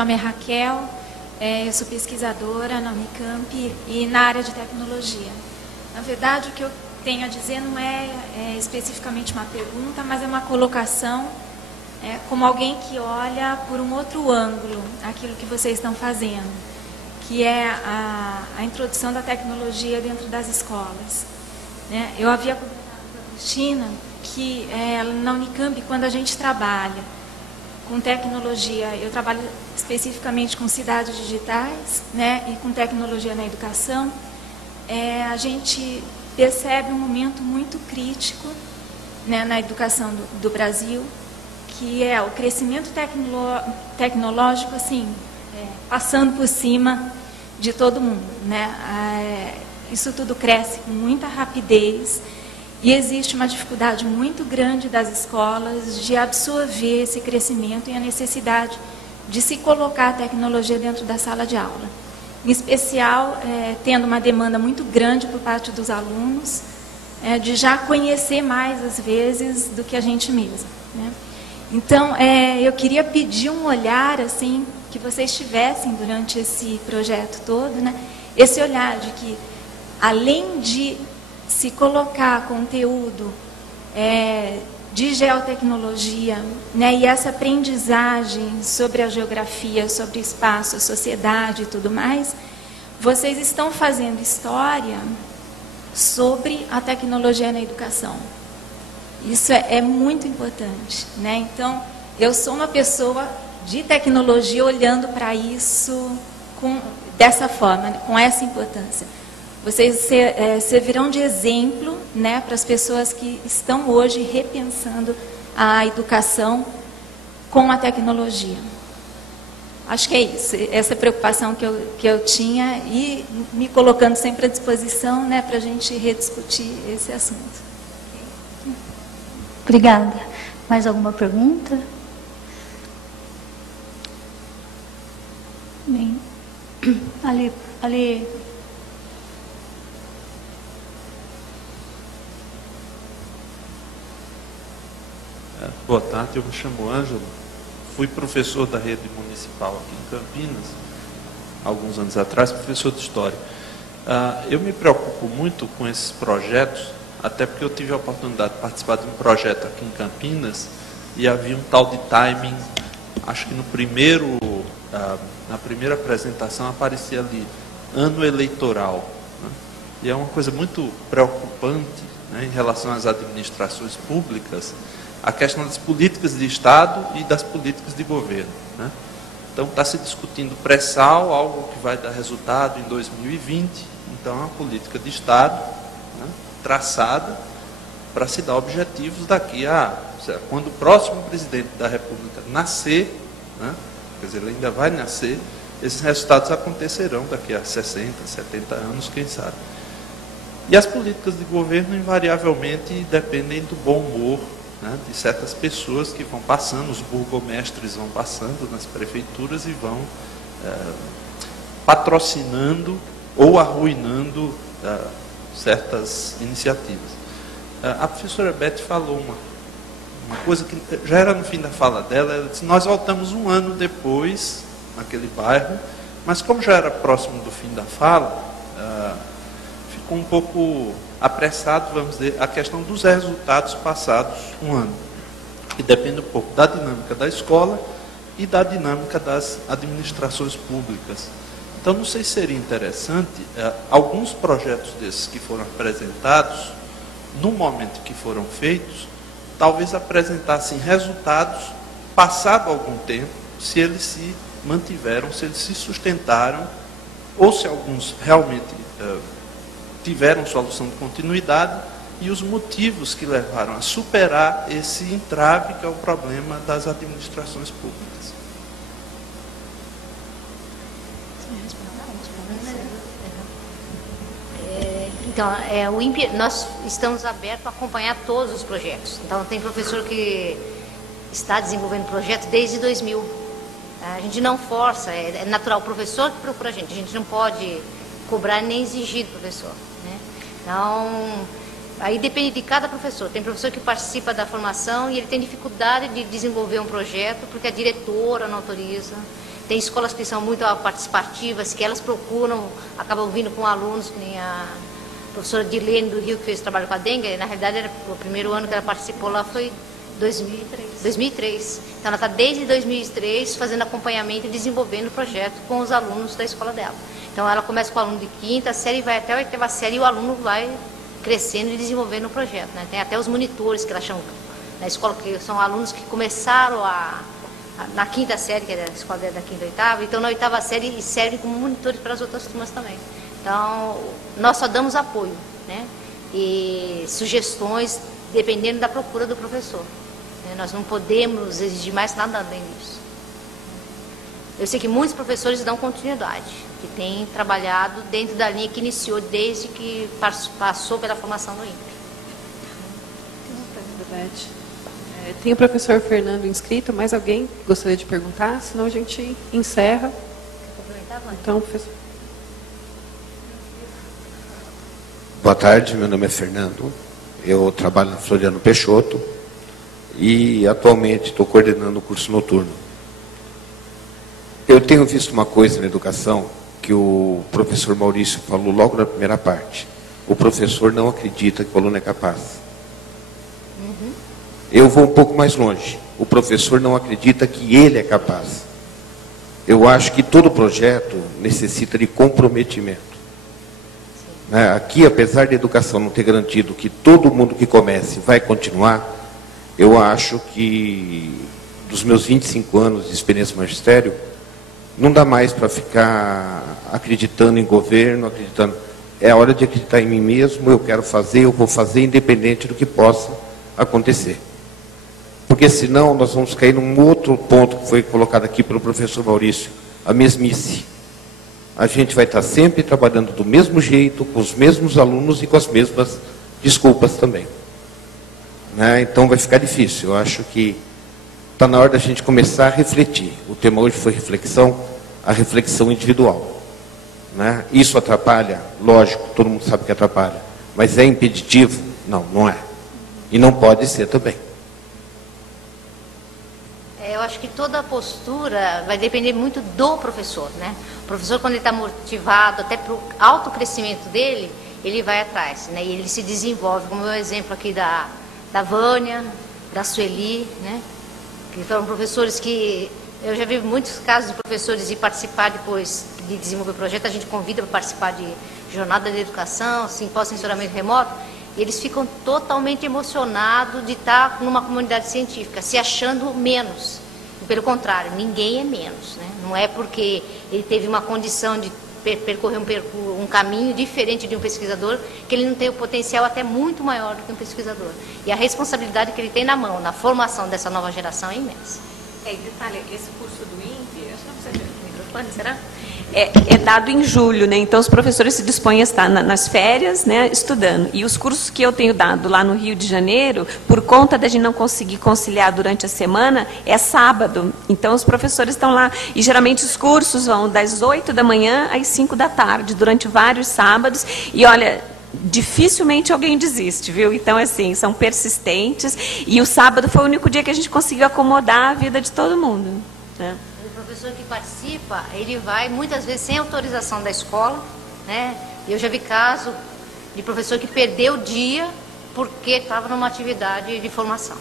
nome é Raquel, eu sou pesquisadora na Unicamp e na área de tecnologia. Na verdade, o que eu tenho a dizer não é especificamente uma pergunta, mas é uma colocação como alguém que olha por um outro ângulo aquilo que vocês estão fazendo, que é a introdução da tecnologia dentro das escolas. Eu havia comentado com a Cristina que na Unicamp, quando a gente trabalha com tecnologia, eu trabalho especificamente com cidades digitais, e com tecnologia na educação, a gente percebe um momento muito crítico, na educação do Brasil, que é o crescimento tecnológico, assim, passando por cima de todo mundo, isso tudo cresce com muita rapidez e existe uma dificuldade muito grande das escolas de absorver esse crescimento e a necessidade de se colocar a tecnologia dentro da sala de aula. Em especial, tendo uma demanda muito grande por parte dos alunos, de já conhecer mais, às vezes, do que a gente mesmo. Então, eu queria pedir um olhar, assim, que vocês tivessem durante esse projeto todo, esse olhar de que, além de se colocar conteúdo de geotecnologia, e essa aprendizagem sobre a geografia, sobre o espaço, a sociedade e tudo mais, vocês estão fazendo história sobre a tecnologia na educação. Isso é muito importante, Então, eu sou uma pessoa de tecnologia olhando para isso dessa forma, com essa importância. Vocês servirão de exemplo, para as pessoas que estão hoje repensando a educação com a tecnologia. Acho que é isso, essa preocupação que eu tinha e me colocando sempre à disposição, para a gente rediscutir esse assunto. Obrigada. Mais alguma pergunta? Bem, ali. Boa tarde, eu me chamo Ângelo, fui professor da rede municipal aqui em Campinas, alguns anos atrás, professor de História. Eu me preocupo muito com esses projetos, até porque eu tive a oportunidade de participar de um projeto aqui em Campinas, e havia um tal de timing, acho que na primeira apresentação aparecia ali, ano eleitoral. E é uma coisa muito preocupante, em relação às administrações públicas, a questão das políticas de Estado e das políticas de governo. Então, está se discutindo pré-sal, algo que vai dar resultado em 2020. Então, é uma política de Estado traçada para se dar objetivos daqui quando o próximo presidente da República nascer, quer dizer, ele ainda vai nascer, esses resultados acontecerão daqui a 60, 70 anos, quem sabe. E as políticas de governo, invariavelmente, dependem do bom humor de certas pessoas que vão passando, os burgomestres vão passando nas prefeituras e vão patrocinando ou arruinando certas iniciativas. A professora Beth falou uma coisa que já era no fim da fala dela, ela disse, nós voltamos um ano depois, naquele bairro, mas como já era próximo do fim da fala, ficou um pouco apressado, vamos dizer, a questão dos resultados passados um ano, que depende um pouco da dinâmica da escola e da dinâmica das administrações públicas. Então, não sei se seria interessante, alguns projetos desses que foram apresentados, no momento que foram feitos, talvez apresentassem resultados, passado algum tempo, se eles se mantiveram, se eles se sustentaram, ou se alguns realmente tiveram solução de continuidade, e os motivos que levaram a superar esse entrave, que é o problema das administrações públicas. Então, o INPE, nós estamos abertos a acompanhar todos os projetos. Então, tem professor que está desenvolvendo projeto desde 2000. A gente não força, é natural, o professor que procura a gente não pode cobrar nem exigir do professor. Então, aí depende de cada professor. Tem professor que participa da formação e ele tem dificuldade de desenvolver um projeto porque a diretora não autoriza. Tem escolas que são muito participativas, que elas procuram, acabam vindo com alunos, que nem a professora Dilene do Rio, que fez trabalho com a dengue. Na realidade, o primeiro ano que ela participou lá foi 2003. Então, ela está desde 2003 fazendo acompanhamento e desenvolvendo o projeto com os alunos da escola dela. Então, ela começa com o aluno de quinta série, vai até a oitava série e o aluno vai crescendo e desenvolvendo o projeto, né? Tem até os monitores, que ela chama na escola, que são alunos que começaram na quinta série, que é a escola da quinta e oitava, então na oitava série e serve como monitores para as outras turmas também. Então, nós só damos apoio, né? E sugestões, dependendo da procura do professor. Nós não podemos exigir mais nada além disso. Eu sei que muitos professores dão continuidade, que têm trabalhado dentro da linha que iniciou desde que passou pela formação do INPE. Tem o professor Fernando inscrito, mais alguém gostaria de perguntar? Senão a gente encerra. Então, professor. Boa tarde, meu nome é Fernando. Eu trabalho na Floriano Peixoto e atualmente estou coordenando o curso noturno. Eu tenho visto uma coisa na educação que o professor Maurício falou logo na primeira parte. O professor não acredita que o aluno é capaz. Eu vou um pouco mais longe. O professor não acredita que ele é capaz. Eu acho que todo projeto necessita de comprometimento. Aqui, apesar da educação não ter garantido que todo mundo que comece vai continuar, eu acho que dos meus 25 anos de experiência no magistério, não dá mais para ficar acreditando em governo, acreditando. É a hora de acreditar em mim mesmo, eu quero fazer, eu vou fazer, independente do que possa acontecer. Porque senão nós vamos cair num outro ponto que foi colocado aqui pelo professor Maurício, a mesmice. A gente vai estar sempre trabalhando do mesmo jeito, com os mesmos alunos e com as mesmas desculpas também. Então vai ficar difícil. Eu acho que está na hora da gente começar a refletir. O tema hoje foi reflexão, a reflexão individual. Isso atrapalha? Lógico, todo mundo sabe que atrapalha. Mas é impeditivo? Não, não é. E não pode ser também. Eu acho que toda a postura vai depender muito do professor, né? O professor, quando ele está motivado, até para o autocrescimento dele, ele vai atrás, né? E ele se desenvolve, como o exemplo aqui da Vânia, da Sueli, né? Que foram professores que... Eu já vi muitos casos de professores ir participar depois de desenvolver o projeto, a gente convida para participar de jornada de educação, simpósio de censuramento remoto, e eles ficam totalmente emocionados de estar numa comunidade científica, se achando menos. Pelo contrário, ninguém é menos, né? Não é porque ele teve uma condição de percorrer um caminho diferente de um pesquisador que ele não tem o potencial até muito maior do que um pesquisador. E a responsabilidade que ele tem na mão, na formação dessa nova geração é imensa. E detalhe, esse curso do INPE, acho que não precisa ter o microfone, será? É dado em julho, né? Então os professores se dispõem a estar nas férias, né, estudando. E os cursos que eu tenho dado lá no Rio de Janeiro, por conta da gente não conseguir conciliar durante a semana, é sábado. Então os professores estão lá. E geralmente os cursos vão das 8 da manhã às 5 da tarde, durante vários sábados. E olha, dificilmente alguém desiste, viu? Então, assim, são persistentes. E o sábado foi o único dia que a gente conseguiu acomodar a vida de todo mundo, né? O professor que participa, ele vai muitas vezes sem autorização da escola, né? Eu já vi caso de professor que perdeu o dia porque estava numa atividade de formação.